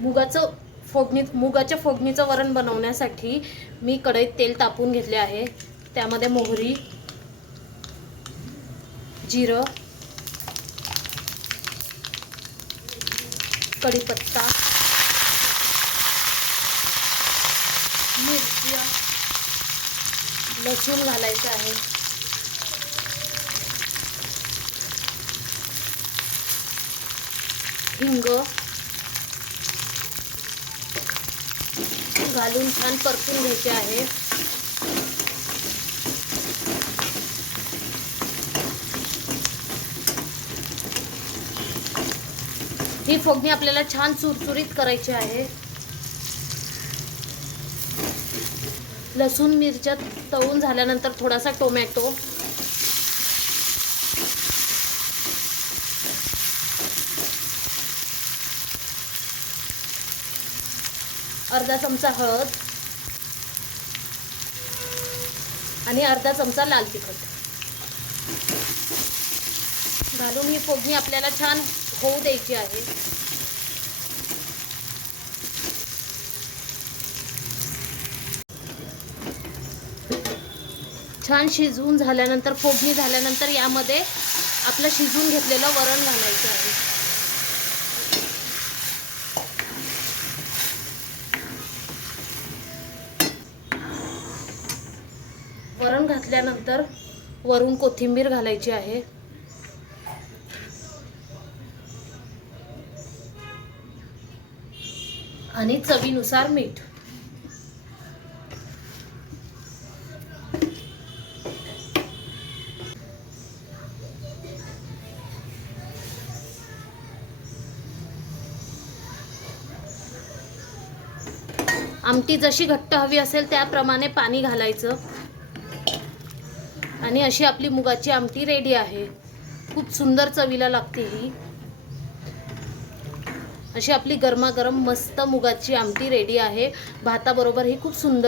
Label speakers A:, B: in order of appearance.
A: मुगाचं फोडणी मुगाच्या फोडणीचं वरण बनवण्यासाठी मी कढईत तेल तापून घेतले आहे. त्यामध्ये मोहरी जिरं कढीपत्ता मिरची लसूण घालायचं आहे. हिंग घालून छान परतून घ्यायचे आहे. ही फोडणी आपल्याला छान चुरचुरीत करायची आहे. लसूण मिरच्या तळून झाल्यानंतर थोडासा टोमॅटो. अर्धा चमचा हळद आणि अर्धा चमचा लाल तिखट. घालून ही फोडणी आपल्याला छान होऊ द्यायची आहे. छान शिजवून झाल्यानंतर फोडणी झाल्यानंतर यामध्ये आपलं शिजवून घेतलेलं वरण घालायचं आहे. वरण घातल्यानंतर वरून कोथिंबीर घालायची आहे. आणि चवीनुसार मीठ. आमटी जशी घट्ट हवी असेल त्याप्रमाणे पाणी घालायचं. आणि अशी आपली मुगाची आमटी रेडी आहे. खूप सुंदर चवीला लागते ही. अशी आपली गरमागरम मस्त मुगाची आमटी रेडी आहे. भाताबरोबर ही खूप सुंदर